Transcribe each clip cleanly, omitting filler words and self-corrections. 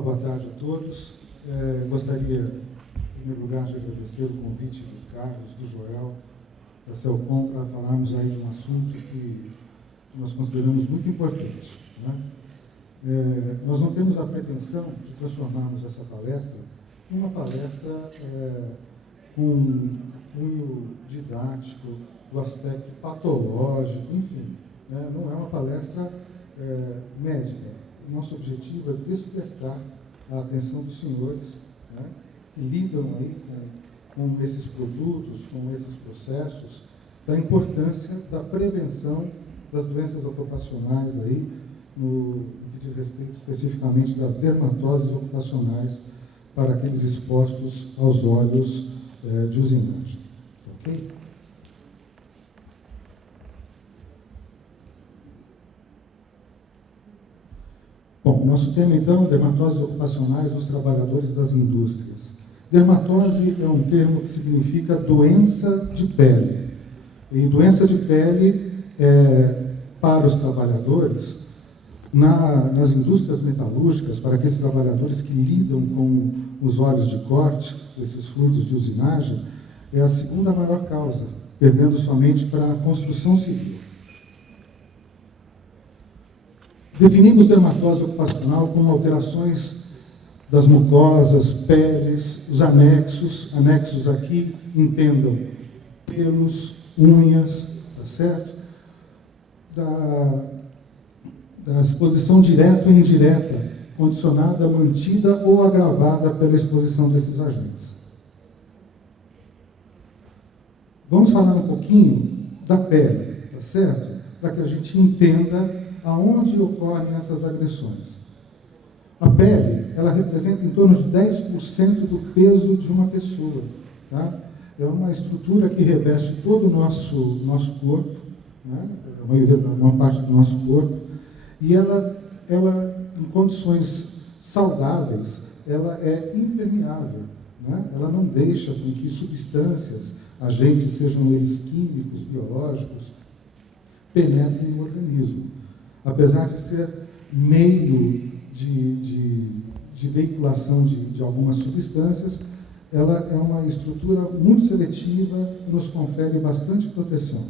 Uma boa tarde a todos. Gostaria, em primeiro lugar, de agradecer o convite do Carlos, do Joel, da Celcom, para falarmos aí de um assunto que nós consideramos muito importante, né? Nós não temos a pretensão de transformarmos essa palestra em uma palestra com cunho didático, do aspecto patológico, enfim, né? Não é uma palestra médica. Nosso objetivo é despertar a atenção dos senhores, né, que lidam aí com esses produtos, com esses processos, da importância da prevenção das doenças ocupacionais aí, no que diz respeito especificamente das dermatoses ocupacionais para aqueles expostos aos óleos de usinagem. Ok? Bom, nosso tema então, dermatoses ocupacionais dos trabalhadores das indústrias. Dermatose é um termo que significa doença de pele. E doença de pele para os trabalhadores, nas indústrias metalúrgicas, para aqueles trabalhadores que lidam com os óleos de corte, esses fluidos de usinagem, é a segunda maior causa, perdendo somente para a construção civil. Definimos dermatose ocupacional como alterações das mucosas, peles, os anexos aqui, entendam, pelos, unhas, tá certo? Da exposição direta ou indireta, condicionada, mantida ou agravada pela exposição desses agentes. Vamos falar um pouquinho da pele, tá certo? Para que a gente entenda aonde ocorrem essas agressões. A pele, ela representa em torno de 10% do peso de uma pessoa. Tá? É uma estrutura que reveste todo o nosso corpo, né? A maior parte do nosso corpo, e ela, em condições saudáveis, ela é impermeável. Né? Ela não deixa com que substâncias, agentes, sejam eles químicos, biológicos, penetrem no organismo. Apesar de ser meio de veiculação de algumas substâncias, ela é uma estrutura muito seletiva e nos confere bastante proteção.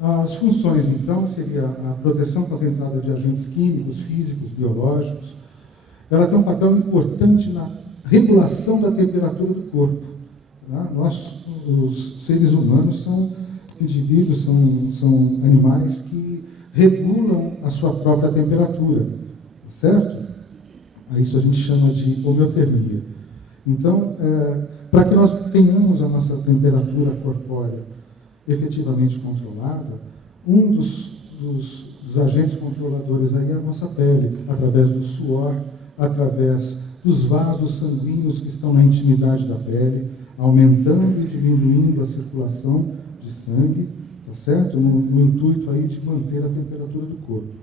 As funções, então, seria a proteção contra a entrada de agentes químicos, físicos, biológicos. Ela tem um papel importante na regulação da temperatura do corpo. Tá? Nós, os seres humanos, são indivíduos, são animais que regulam a sua própria temperatura, certo? Isso a gente chama de homeotermia. Então, para que nós tenhamos a nossa temperatura corpórea efetivamente controlada, um dos agentes controladores aí é a nossa pele, através do suor, através dos vasos sanguíneos que estão na intimidade da pele, aumentando e diminuindo a circulação de sangue, tá certo? No intuito aí de manter a temperatura do corpo.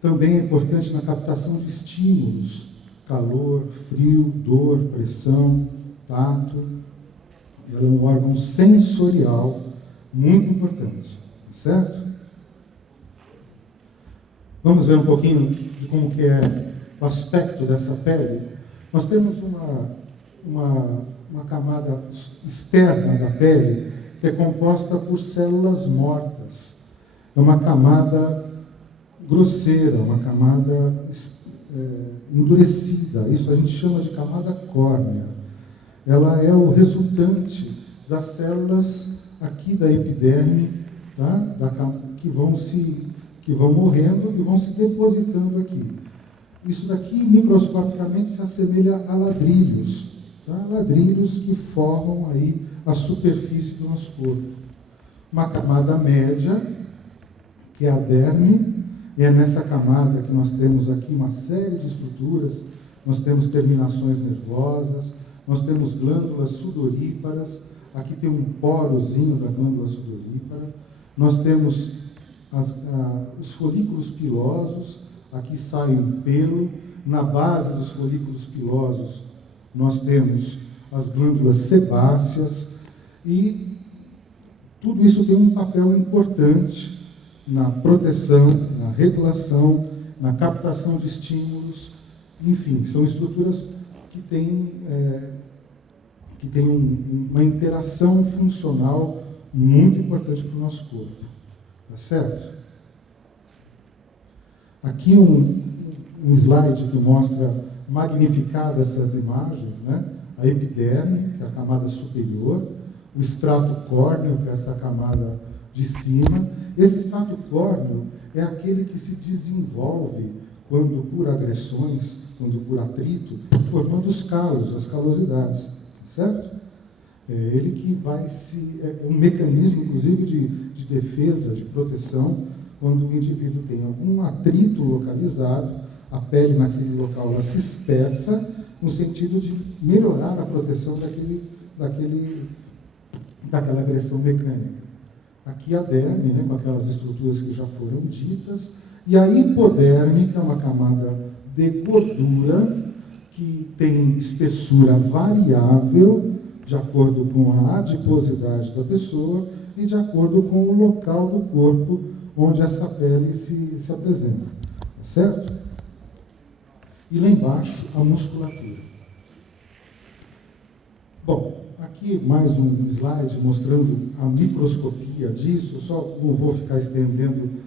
Também é importante na captação de estímulos, calor, frio, dor, pressão, tato. Ela é um órgão sensorial muito importante, tá certo? Vamos ver um pouquinho de como que é o aspecto dessa pele. Nós temos uma camada externa da pele que é composta por células mortas. É uma camada grosseira, uma camada endurecida. Isso a gente chama de camada córnea. Ela é o resultante das células aqui da epiderme, tá? Que vão morrendo e vão se depositando aqui. Isso daqui, microscopicamente, se assemelha a ladrilhos. Tá? Ladrilhos que formam aí a superfície do nosso corpo. Uma camada média, que é a derme, e é nessa camada que nós temos aqui uma série de estruturas. Nós temos terminações nervosas, nós temos glândulas sudoríparas, aqui tem um porozinho da glândula sudorípara, nós temos os folículos pilosos, aqui sai um pelo, na base dos folículos pilosos nós temos as glândulas sebáceas, e tudo isso tem um papel importante na proteção, na regulação, na captação de estímulos Enfim, são estruturas que têm uma interação funcional muito importante para o nosso corpo. Tá certo? Aqui um slide que mostra magnificadas essas imagens, né? A epiderme, que é a camada superior, o estrato córneo, que é essa camada de cima. Esse estrato córneo é aquele que se desenvolve quando por agressões, quando por atrito, formando os calos, as calosidades, certo? É ele que vai é um mecanismo, inclusive, de defesa, de proteção, quando o indivíduo tem algum atrito localizado, a pele naquele local ela se espessa, no sentido de melhorar a proteção daquela agressão mecânica. Aqui a derme, né, com aquelas estruturas que já foram ditas, e a hipoderme, que é uma camada de gordura, que tem espessura variável, de acordo com a adiposidade da pessoa e de acordo com o local do corpo onde essa pele se apresenta. Certo? E lá embaixo, a musculatura. Bom, aqui mais um slide mostrando a microscopia disso, só não vou ficar estendendo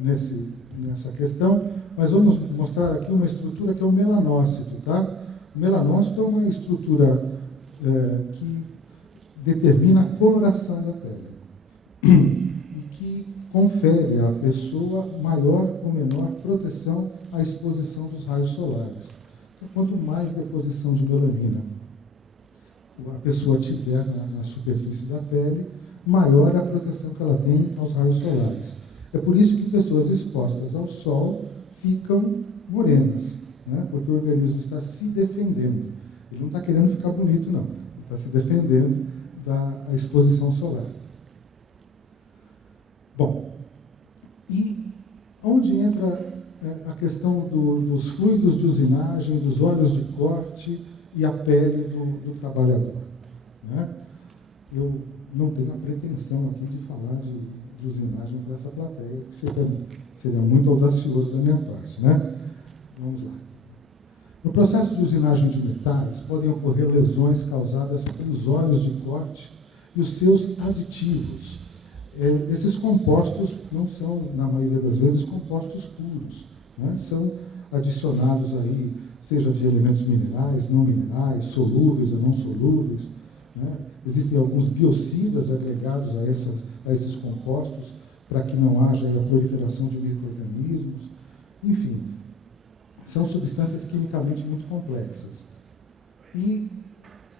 nessa questão, mas vamos mostrar aqui uma estrutura que é o melanócito, tá? O melanócito é uma estrutura que determina a coloração da pele e que confere à pessoa maior ou menor proteção à exposição dos raios solares. Então, quanto mais deposição de melanina a pessoa tiver na superfície da pele, maior a proteção que ela tem aos raios solares. É por isso que pessoas expostas ao sol ficam morenas, né? Porque o organismo está se defendendo. Ele não está querendo ficar bonito, não. Ele está se defendendo da exposição solar. Bom, e onde entra a questão dos fluidos de usinagem, dos óleos de corte e a pele do trabalhador, né? Eu não tenho a pretensão aqui de falar de usinagem para essa plateia, que seria muito audacioso da minha parte, né? Vamos lá. No processo de usinagem de metais, podem ocorrer lesões causadas pelos óleos de corte e os seus aditivos. Esses compostos não são, na maioria das vezes, compostos puros, né? São adicionados aí, seja de elementos minerais, não minerais, solúveis ou não solúveis, né? Existem alguns biocidas agregados a esses compostos para que não haja a proliferação de micro-organismos. Enfim, são substâncias quimicamente muito complexas. E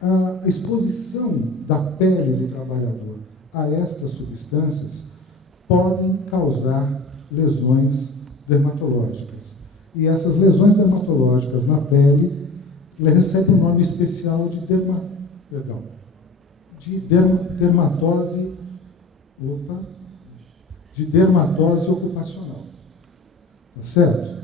a exposição da pele do trabalhador a estas substâncias podem causar lesões dermatológicas. E essas lesões dermatológicas na pele recebem um nome especial de dermatose ocupacional. Tá certo?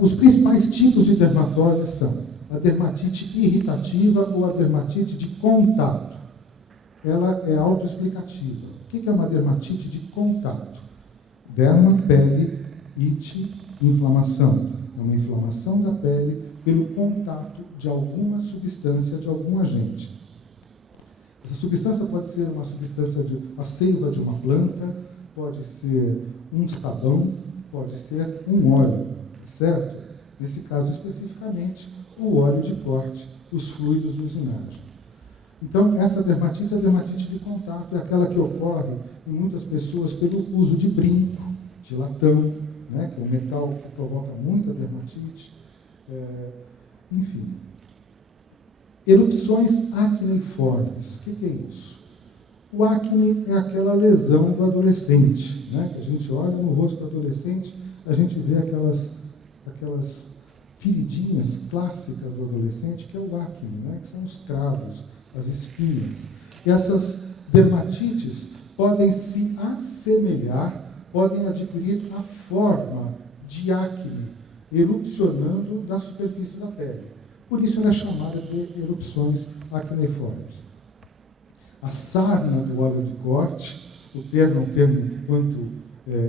Os principais tipos de dermatose são a dermatite irritativa ou a dermatite de contato. Ela é autoexplicativa. O que é uma dermatite de contato? Derma, pele, ite, inflamação. É uma inflamação da pele pelo contato de alguma substância, de algum agente. Essa substância pode ser uma substância a seiva de uma planta, pode ser um sabão, pode ser um óleo, certo? Nesse caso especificamente, o óleo de corte, os fluidos de usinagem. Então, essa dermatite é a dermatite de contato, é aquela que ocorre em muitas pessoas pelo uso de brinco, de latão, né, que é um metal que provoca muita dermatite, enfim. Erupções acneiformes. O que é isso? O acne é aquela lesão do adolescente, né, que a gente olha no rosto do adolescente, a gente vê aquelas feridinhas clássicas do adolescente, que é o acne, né, que são os cravos, as espinhas. E essas dermatites podem se assemelhar, podem adquirir a forma de acne, erupcionando da superfície da pele. Por isso ela é chamada de erupções acneiformes. A sarna do óleo de corte, o termo é um termo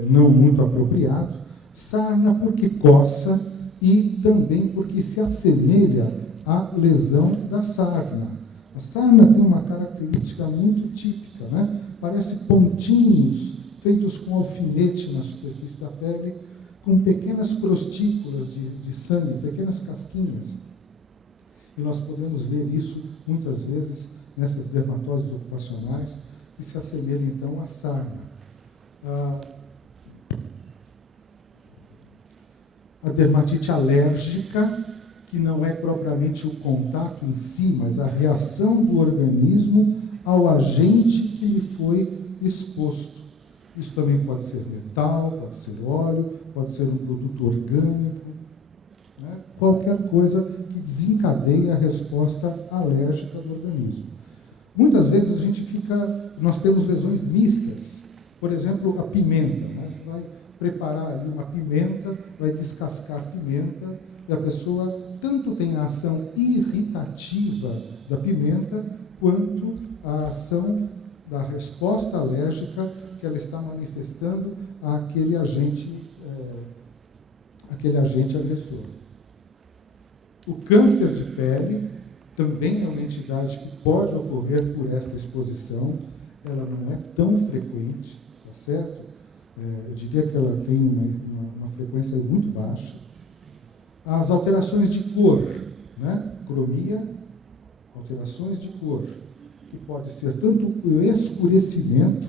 não muito apropriado, sarna porque coça e também porque se assemelha à lesão da sarna. A sarna tem uma característica muito típica, né? Parece pontinhos feitos com alfinete na superfície da pele, com pequenas crostículas de sangue, pequenas casquinhas. E nós podemos ver isso, muitas vezes, nessas dermatoses ocupacionais, que se assemelham, então, à sarna. A dermatite alérgica, que não é propriamente o contato em si, mas a reação do organismo ao agente que lhe foi exposto. Isso também pode ser metal, pode ser óleo, pode ser um produto orgânico, né? Qualquer coisa que desencadeie a resposta alérgica do organismo. Muitas vezes nós temos lesões mistas. Por exemplo, a pimenta, né? Você vai preparar ali uma pimenta, vai descascar a pimenta, e a pessoa tanto tem a ação irritativa da pimenta, quanto a ação da resposta alérgica que ela está manifestando àquele agente agressor. O câncer de pele também é uma entidade que pode ocorrer por esta exposição. Ela não é tão frequente, tá certo? Eu diria que ela tem uma frequência muito baixa. As alterações de cor, né? Cromia, alterações de cor, que pode ser tanto o escurecimento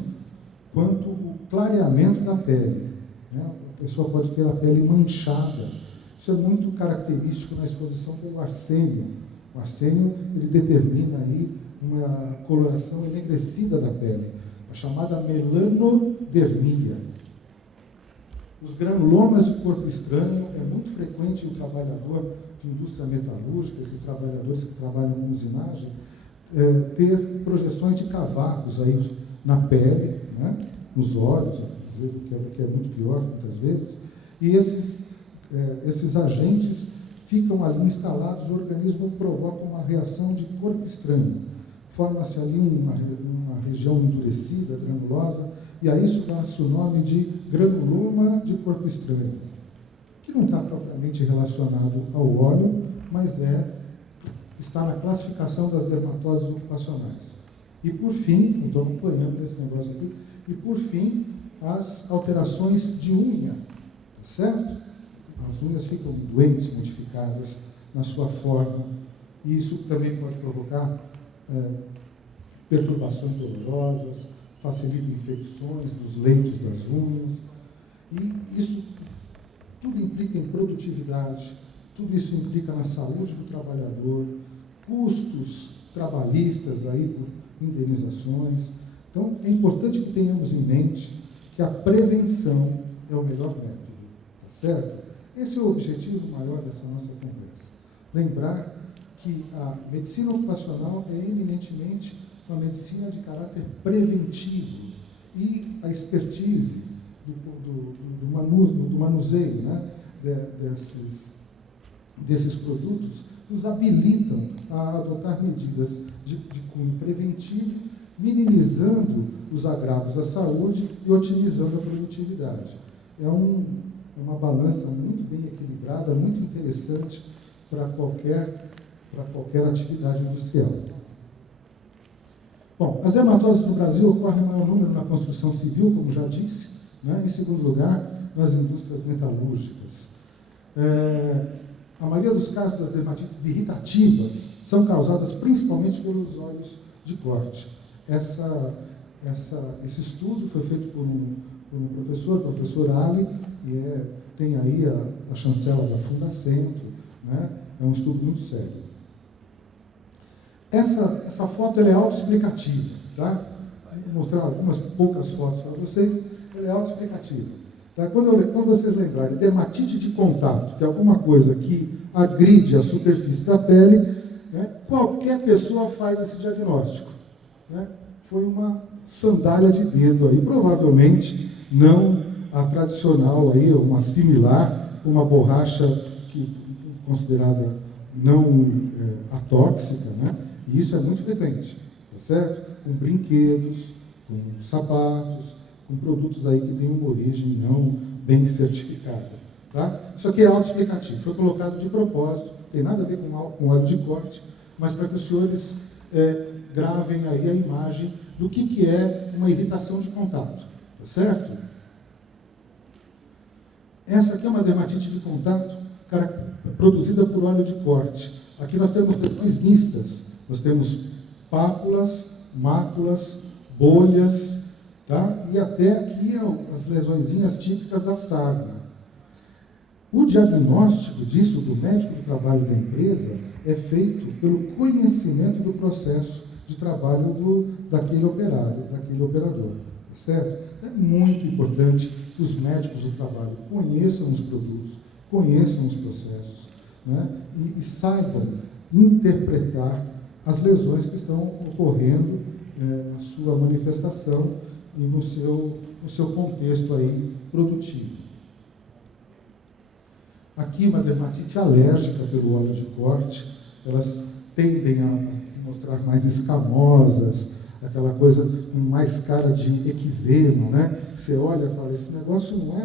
quanto o clareamento da pele, né? A pessoa pode ter a pele manchada. Isso é muito característico na exposição pelo arsênio. O arsênio, ele determina aí uma coloração enegrecida da pele, a chamada melanodermia. Os granulomas de corpo estranho, é muito frequente o trabalhador de indústria metalúrgica, esses trabalhadores que trabalham com usinagem, ter projeções de cavacos aí na pele, né, nos olhos, que é muito pior muitas vezes, e esses agentes ficam ali instalados, o organismo provoca uma reação de corpo estranho. Forma-se ali uma região endurecida, granulosa, e a isso dá-se o nome de granuloma de corpo estranho, que não está propriamente relacionado ao óleo, mas está na classificação das dermatoses ocupacionais. E por fim, estou acompanhando esse negócio aqui, e por fim, as alterações de unha, certo? As unhas ficam doentes, modificadas na sua forma, e isso também pode provocar perturbações dolorosas, facilita infecções dos leitos das unhas, e isso tudo implica em produtividade, tudo isso implica na saúde do trabalhador, custos trabalhistas aí por indenizações. Então, é importante que tenhamos em mente que a prevenção é o melhor método, tá certo? Esse é o objetivo maior dessa nossa conversa. Lembrar que a medicina ocupacional é eminentemente uma medicina de caráter preventivo, e a expertise do manuseio, né, desses produtos nos habilitam a adotar medidas de cunho preventivo, minimizando os agravos à saúde e otimizando a produtividade. É uma balança muito bem equilibrada, muito interessante para qualquer atividade industrial. Bom, as dermatoses no Brasil ocorrem em maior número na construção civil, como já disse, né? Em segundo lugar, nas indústrias metalúrgicas. A maioria dos casos das dermatites irritativas são causadas principalmente pelos óleos de corte. Esse estudo foi feito por um professor Ali, e tem aí a chancela da Fundacentro, né? É um estudo muito sério. Essa foto ela é autoexplicativa, tá? Vou mostrar algumas poucas fotos para vocês. Ela é autoexplicativa. Tá? Quando vocês lembrarem, dermatite de contato, que é alguma coisa que agride a superfície da pele, né? Qualquer pessoa faz esse diagnóstico, né? Foi uma sandália de dedo aí, provavelmente não a tradicional aí, uma similar, uma borracha considerada não atóxica, né? E isso é muito frequente, tá certo? Com brinquedos, com sapatos, com produtos aí que têm uma origem não bem certificada. Tá? Isso aqui é autoexplicativo, foi colocado de propósito, não tem nada a ver com óleo de corte, mas para que os senhores gravem aí a imagem do que é uma irritação de contato, tá certo? Essa aqui é uma dermatite de contato produzida por óleo de corte. Aqui nós temos lesões mistas, nós temos pápulas, máculas, bolhas, tá? E até aqui as lesõezinhas típicas da sarna. O diagnóstico disso, do médico do trabalho da empresa, é feito pelo conhecimento do processo de trabalho daquele operário, daquele operador, tá certo? É muito importante que os médicos do trabalho conheçam os produtos, conheçam os processos, né? E saibam interpretar as lesões que estão ocorrendo na sua manifestação e no seu contexto aí produtivo. Aqui, uma dermatite alérgica pelo óleo de corte, elas tendem a se mostrar mais escamosas, aquela coisa com mais cara de eczema, né? Você olha e fala, esse negócio não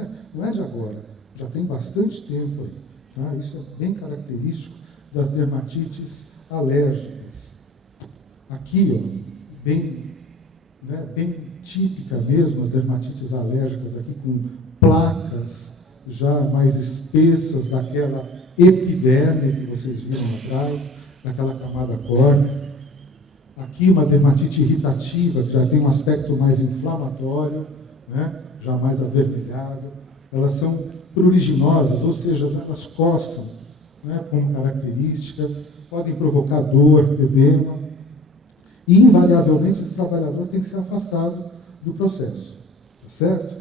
é de agora, já tem bastante tempo aí. Tá? Isso é bem característico das dermatites alérgicas. Aqui, ó, bem típica mesmo, as dermatites alérgicas aqui com placas já mais espessas daquela epiderme que vocês viram atrás, daquela camada córnea. Aqui uma dermatite irritativa, que já tem um aspecto mais inflamatório, né? Já mais avermelhado. Elas são pruriginosas, ou seja, elas coçam, né? Como característica, podem provocar dor, edema. E, invariavelmente, esse trabalhador tem que ser afastado do processo, tá certo?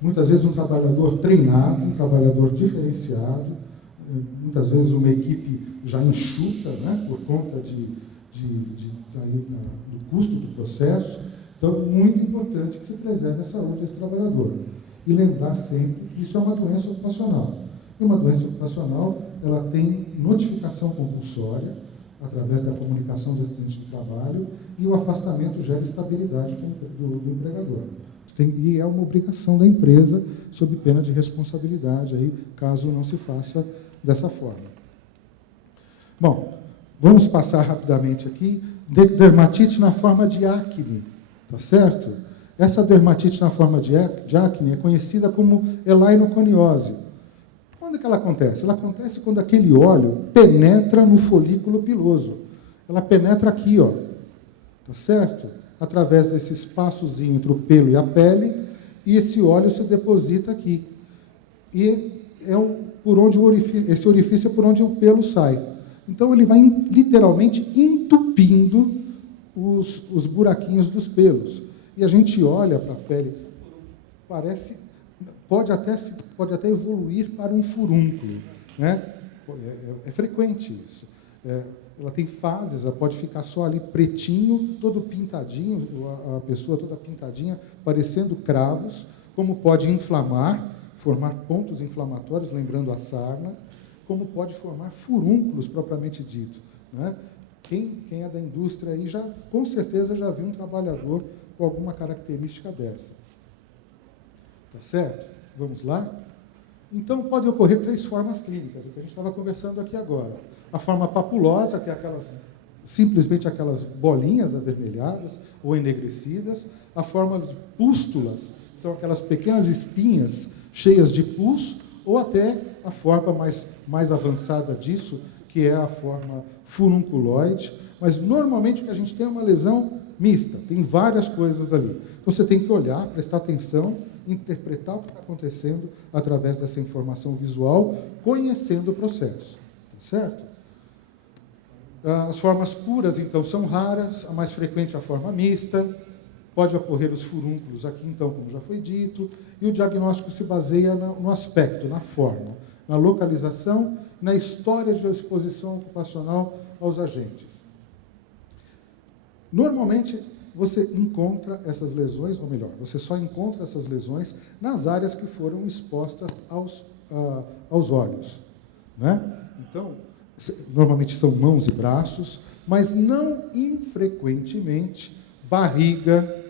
Muitas vezes um trabalhador treinado, um trabalhador diferenciado, muitas vezes uma equipe já enxuta, né, por conta do custo do processo. Então, é muito importante que se preserve a saúde desse trabalhador. E lembrar sempre que isso é uma doença ocupacional. E uma doença ocupacional, ela tem notificação compulsória, através da comunicação do acidente de trabalho, e o afastamento gera estabilidade do empregador. E é uma obrigação da empresa, sob pena de responsabilidade, aí, caso não se faça dessa forma. Bom, vamos passar rapidamente aqui. Dermatite na forma de acne, tá certo? Essa dermatite na forma de acne é conhecida como elainoconiose. Quando que ela acontece? Ela acontece quando aquele óleo penetra no folículo piloso. Ela penetra aqui, ó, tá certo? Através desse espaçozinho entre o pelo e a pele, e esse óleo se deposita aqui. E esse orifício é por onde o pelo sai. Então, ele vai literalmente entupindo os buraquinhos dos pelos. E a gente olha para a pele, pode até evoluir para um furúnculo, né? É frequente isso. Ela tem fases, ela pode ficar só ali pretinho, todo pintadinho, a pessoa toda pintadinha, parecendo cravos, como pode inflamar, formar pontos inflamatórios, lembrando a sarna, como pode formar furúnculos propriamente dito, né? Quem é da indústria aí com certeza já viu um trabalhador com alguma característica dessa. Tá certo? Vamos lá? Então, pode ocorrer 3 formas clínicas, o que a gente estava conversando aqui agora. A forma papulosa, que é simplesmente aquelas bolinhas avermelhadas ou enegrecidas. A forma de pústulas, são aquelas pequenas espinhas cheias de pus, ou até a forma mais avançada disso, que é a forma furunculoide. Mas, normalmente, o que a gente tem é uma lesão mista, tem várias coisas ali. Então, você tem que olhar, prestar atenção, interpretar o que está acontecendo através dessa informação visual, conhecendo o processo. Tá certo? As formas puras, então, são raras, a mais frequente é a forma mista, pode ocorrer os furúnculos aqui, então, como já foi dito, e o diagnóstico se baseia no aspecto, na forma, na localização, na história de exposição ocupacional aos agentes. Normalmente, você encontra essas lesões, ou melhor, você só encontra essas lesões nas áreas que foram expostas aos olhos, né? Então, normalmente são mãos e braços, mas não infrequentemente barriga,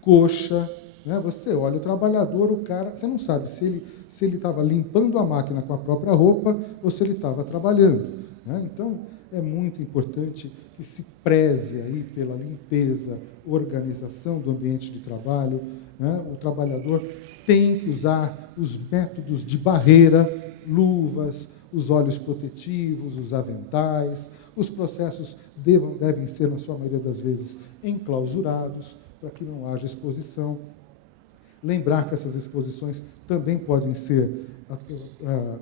coxa, né? Você olha o trabalhador, o cara, você não sabe se ele estava limpando a máquina com a própria roupa ou se ele estava trabalhando, né? Então, é muito importante que se preze aí pela limpeza, organização do ambiente de trabalho, né? O trabalhador tem que usar os métodos de barreira, luvas, os óleos protetivos, os aventais. Os processos devem ser, na sua maioria das vezes, enclausurados, para que não haja exposição. Lembrar que essas exposições também podem ser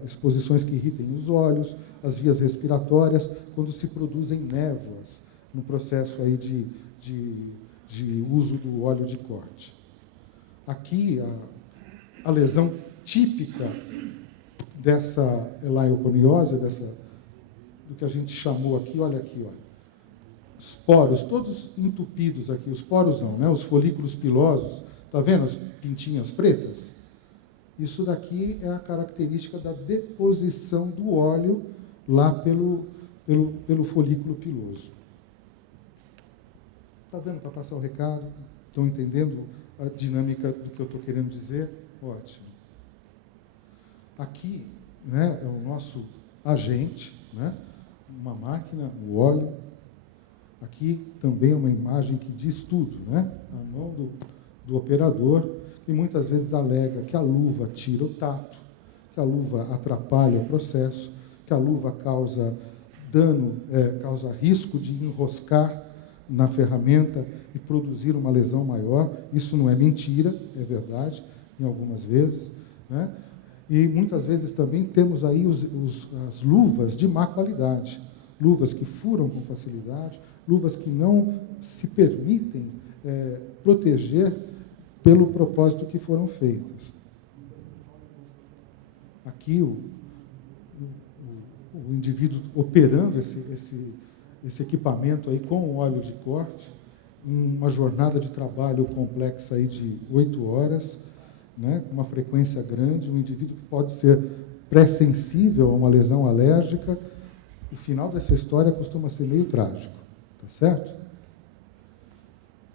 exposições que irritem os olhos, as vias respiratórias, quando se produzem névoas no processo aí de uso do óleo de corte. Aqui, a lesão típica dessa elaioconiose, do que a gente chamou aqui, olha aqui, olha, os poros, todos entupidos aqui, os poros não, né? Os folículos pilosos, está vendo as pintinhas pretas? Isso daqui é a característica da deposição do óleo lá pelo folículo piloso. Está dando para passar o recado? Estão entendendo a dinâmica do que eu estou querendo dizer? Ótimo. Aqui, né, é o nosso agente, né? Uma máquina, o óleo. Aqui também é uma imagem que diz tudo, né? A mão do operador, que muitas vezes alega que a luva tira o tato, que a luva atrapalha o processo, que a luva causa dano, causa risco de enroscar na ferramenta e produzir uma lesão maior. Isso não é mentira, é verdade, em algumas vezes, né? E muitas vezes também temos aí as luvas de má qualidade, luvas que furam com facilidade, luvas que não se permitem proteger pelo propósito que foram feitas. Aqui o indivíduo operando esse equipamento aí com o óleo de corte, uma jornada de trabalho complexa aí de 8 horas, né, com uma frequência grande, um indivíduo que pode ser pré-sensível a uma lesão alérgica. O final dessa história costuma ser meio trágico, tá certo?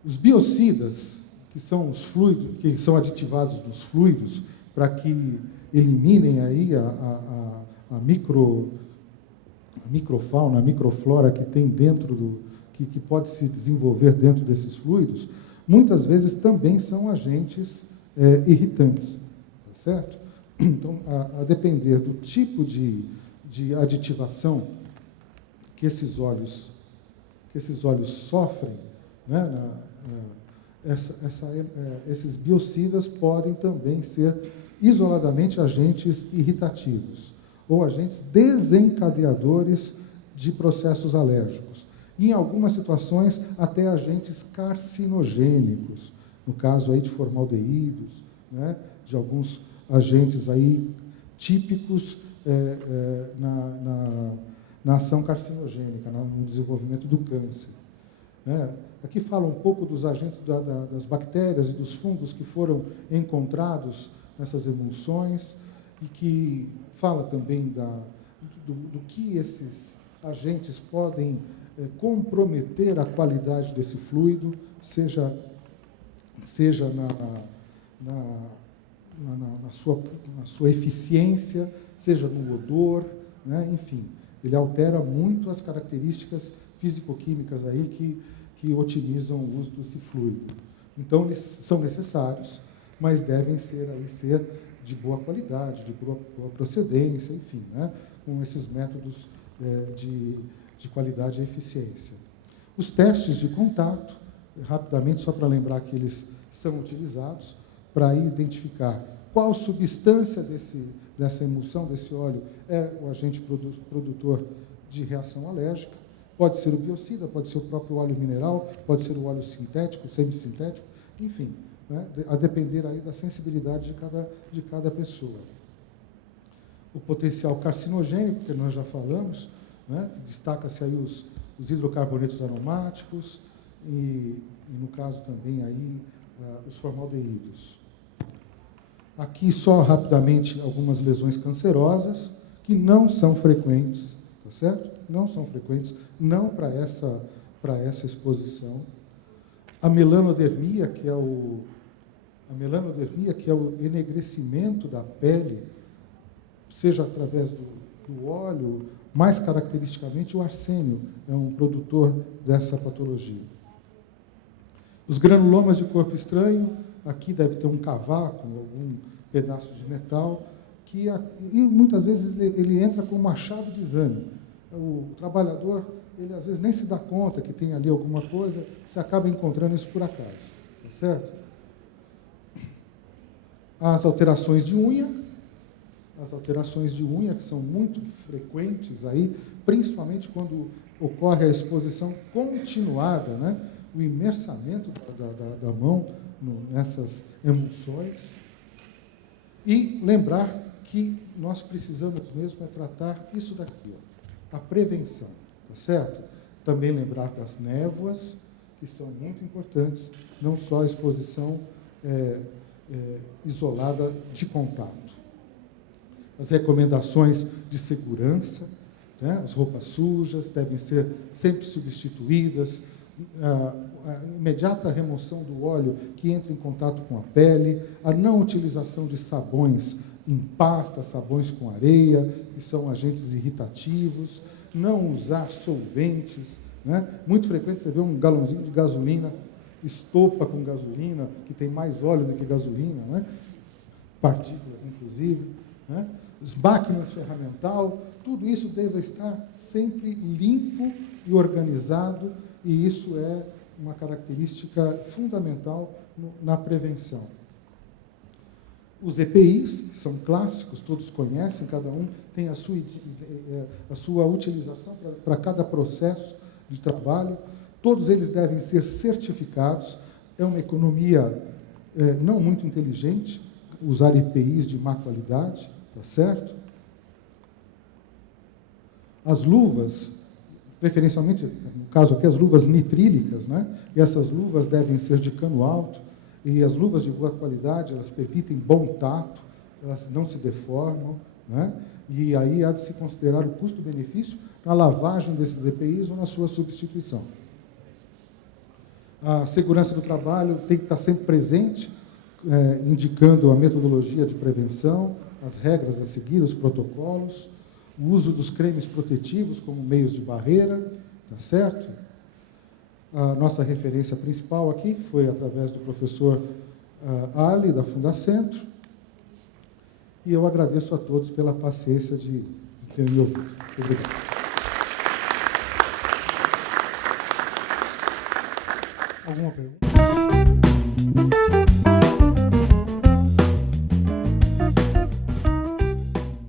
Os biocidas, que são os fluidos, que são aditivados nos fluidos para que eliminem aí a microfauna, a microflora que tem dentro que pode se desenvolver dentro desses fluidos, muitas vezes também são agentes irritantes, tá certo? Então, a depender do tipo de aditivação que esses óleos sofrem, né, esses biocidas podem também ser isoladamente agentes irritativos ou agentes desencadeadores de processos alérgicos. E, em algumas situações, até agentes carcinogênicos, no caso aí de formaldeídos, né, de alguns agentes aí típicos na ação carcinogênica, no desenvolvimento do câncer. Né? Aqui fala um pouco dos agentes das bactérias e dos fungos que foram encontrados nessas emulsões e que fala também do que esses agentes podem comprometer a qualidade desse fluido, seja na sua eficiência, seja no odor, né? Enfim, ele altera muito as características físico-químicas aí que otimizam o uso desse fluido. Então, eles são necessários, mas devem ser de boa qualidade, de boa procedência, enfim, né? Com esses métodos de qualidade e eficiência. Os testes de contato, rapidamente, só para lembrar que eles são utilizados para identificar qual substância dessa emulsão, desse óleo, é o agente produtor de reação alérgica. Pode ser o biocida, pode ser o próprio óleo mineral, pode ser o óleo sintético, semissintético, enfim, né, a depender aí da sensibilidade de cada pessoa. O potencial carcinogênico, que nós já falamos, né, destaca-se aí os hidrocarbonetos aromáticos e no caso também aí os formaldeídos. Aqui só rapidamente algumas lesões cancerosas que não são frequentes, tá certo? Não são frequentes, não para essa exposição. A melanodermia, que é A melanodermia, que é o enegrecimento da pele, seja através do óleo, mais caracteristicamente o arsênio é um produtor dessa patologia. Os granulomas de corpo estranho, aqui deve ter um cavaco, algum pedaço de metal, e muitas vezes ele entra como uma chave de exame. O trabalhador, ele às vezes nem se dá conta que tem ali alguma coisa, você acaba encontrando isso por acaso, tá certo? As alterações de unha, que são muito frequentes aí, principalmente quando ocorre a exposição continuada, né? O imersamento da mão nessas emulsões. E lembrar que nós precisamos mesmo tratar isso daqui, ó, a prevenção, tá certo? Também lembrar das névoas, que são muito importantes, não só a exposição isolada de contato. As recomendações de segurança, né? As roupas sujas devem ser sempre substituídas, a imediata remoção do óleo que entra em contato com a pele, a não utilização de sabões em pasta, sabões com areia, que são agentes irritativos, não usar solventes, né? Muito frequente você vê um galãozinho de gasolina, estopa com gasolina, que tem mais óleo do que gasolina, né? Partículas, inclusive, né? As máquinas ferramental, tudo isso deve estar sempre limpo e organizado, e isso é uma característica fundamental na prevenção. Os EPIs, que são clássicos, todos conhecem, cada um tem a sua utilização para cada processo de trabalho, todos eles devem ser certificados, é uma economia não muito inteligente, usar EPIs de má qualidade, tá certo? As luvas, preferencialmente, no caso aqui, as luvas nitrílicas, né? E essas luvas devem ser de cano alto, e as luvas de boa qualidade, elas permitem bom tato, elas não se deformam, né? E aí há de se considerar o custo-benefício na lavagem desses EPIs ou na sua substituição. A segurança do trabalho tem que estar sempre presente, indicando a metodologia de prevenção, as regras a seguir, os protocolos, o uso dos cremes protetivos como meios de barreira, tá certo? A nossa referência principal aqui foi através do professor Ali, da Fundacentro, e eu agradeço a todos pela paciência de terem me ouvido. Muito obrigado. Alguma pergunta?